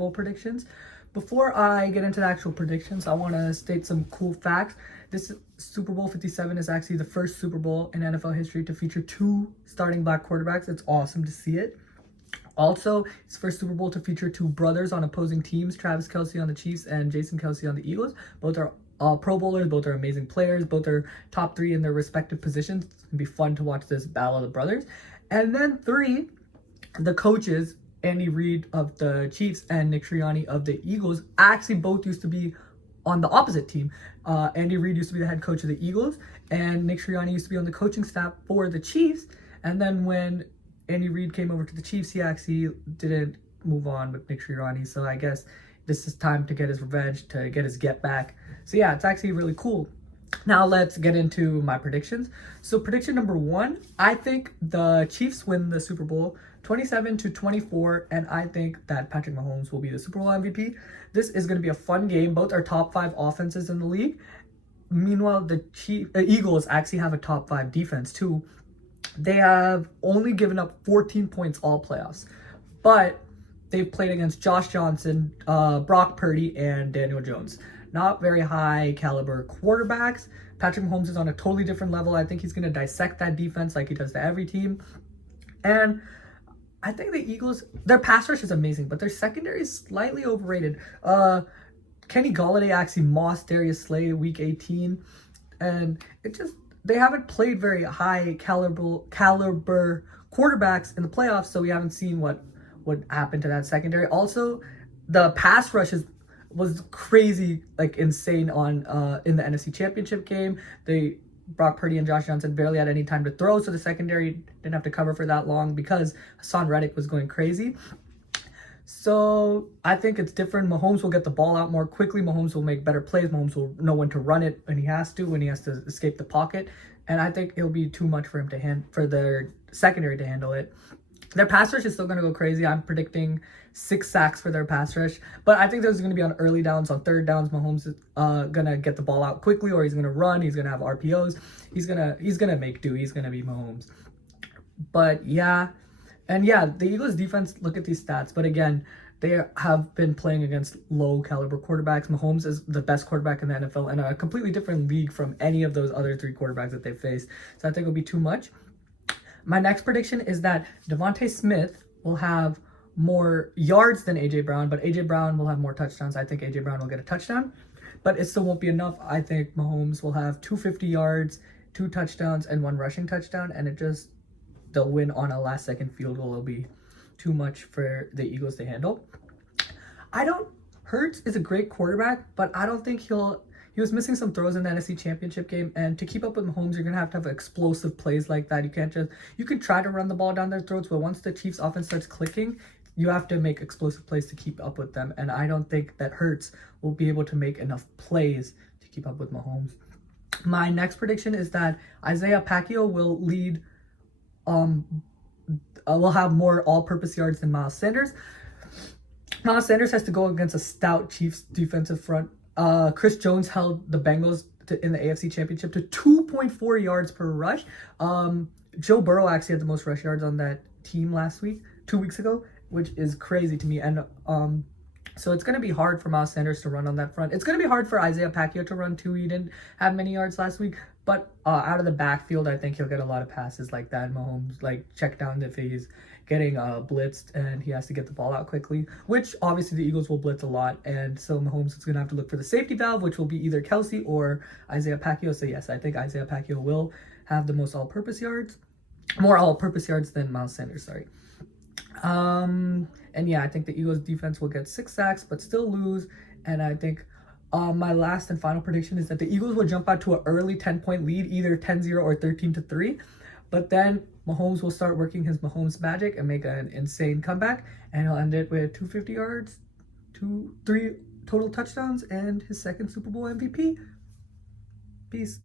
Bowl predictions. Before I get into the actual predictions, I want to state some cool facts. This Super Bowl 57 is actually the first Super Bowl in NFL history to feature 2 starting black quarterbacks. It's awesome to see it. Also, it's the first Super Bowl to feature 2 brothers on opposing teams, Travis Kelce on the Chiefs and Jason Kelce on the Eagles. Both are Pro Bowlers, both are amazing players, both are top 3 in their respective positions. It's going to be fun to watch this battle of the brothers. And then 3, the coaches, Andy Reid of the Chiefs and Nick Sirianni of the Eagles, actually both used to be on the opposite team. Andy Reid used to be the head coach of the Eagles, and Nick Sirianni used to be on the coaching staff for the Chiefs. And then when Andy Reid came over to the Chiefs, he actually didn't move on with Nick Sirianni. So I guess this is time to get his revenge, to get his get back. So yeah, it's actually really cool. Now let's get into my predictions. So prediction number 1, I think the Chiefs win the Super Bowl 27-24, and I think that Patrick Mahomes will be the Super Bowl MVP. This is going to be a fun game. Both are top 5 offenses in the league. Meanwhile, the Eagles actually have a top 5 defense too. They have only given up 14 points all playoffs, but they've played against Josh Johnson, Brock Purdy, and Daniel Jones. Not very high caliber quarterbacks. Patrick Mahomes is on a totally different level. I think he's going to dissect that defense like he does to every team. And I think the Eagles, their pass rush is amazing, but their secondary is slightly overrated. Kenny Golladay actually mossed Darius Slay week 18. And they haven't played very high caliber quarterbacks in the playoffs, so we haven't seen what would happen to that secondary. Also, the pass rush was crazy, like insane on in the NFC Championship game. Brock Purdy and Josh Johnson barely had any time to throw, so the secondary didn't have to cover for that long because Hassan Reddick was going crazy. So I think it's different. Mahomes will get the ball out more quickly. Mahomes will make better plays. Mahomes will know when to run it when he has to escape the pocket. And I think it'll be too much for him for their secondary to handle it. Their pass rush is still going to go crazy. I'm predicting 6 sacks for their pass rush. But I think there's going to be on early downs, on third downs. Mahomes is going to get the ball out quickly, or he's going to run. He's going to have RPOs. He's going to make do. He's going to be Mahomes. But yeah. And yeah, the Eagles defense, look at these stats. But again, they have been playing against low caliber quarterbacks. Mahomes is the best quarterback in the NFL and a completely different league from any of those other 3 quarterbacks that they faced. So I think it'll be too much. My next prediction is that Devontae Smith will have more yards than A.J. Brown, but A.J. Brown will have more touchdowns. I think A.J. Brown will get a touchdown, but it still won't be enough. I think Mahomes will have 250 yards, 2 touchdowns, and 1 rushing touchdown, and they'll win on a last-second field goal. It'll be too much for the Eagles to handle. Hurts is a great quarterback, but I don't think he was missing some throws in the NFC Championship game, and to keep up with Mahomes, you're going to have explosive plays like that. You can try to run the ball down their throats, but once the Chiefs offense starts clicking, you have to make explosive plays to keep up with them, and I don't think that Hurts will be able to make enough plays to keep up with Mahomes. My next prediction is that Isaiah Pacheco will lead will have more all-purpose yards than Miles Sanders. Miles Sanders has to go against a stout Chiefs defensive front. Chris Jones held the Bengals in the AFC Championship to 2.4 yards per rush. Joe Burrow actually had the most rush yards on that team 2 weeks ago, which is crazy to me. And so it's going to be hard for Miles Sanders to run on that front. It's going to be hard for Isaiah Pacheco to run too. He didn't have many yards last week, but out of the backfield, I think he'll get a lot of passes like that. Mahomes, check down if he's getting blitzed and he has to get the ball out quickly, which obviously the Eagles will blitz a lot. And so Mahomes is going to have to look for the safety valve, which will be either Kelce or Isaiah Pacheco. So yes, I think Isaiah Pacheco will have the most all-purpose yards, more all-purpose yards than Miles Sanders, sorry. And yeah, I think the Eagles defense will get 6 sacks, but still lose. And I think my last and final prediction is that the Eagles will jump out to an early 10-point lead, either 10-0 or 13-3. But then Mahomes will start working his Mahomes magic and make an insane comeback. And he'll end it with 250 yards, 3 total touchdowns, and his second Super Bowl MVP. Peace.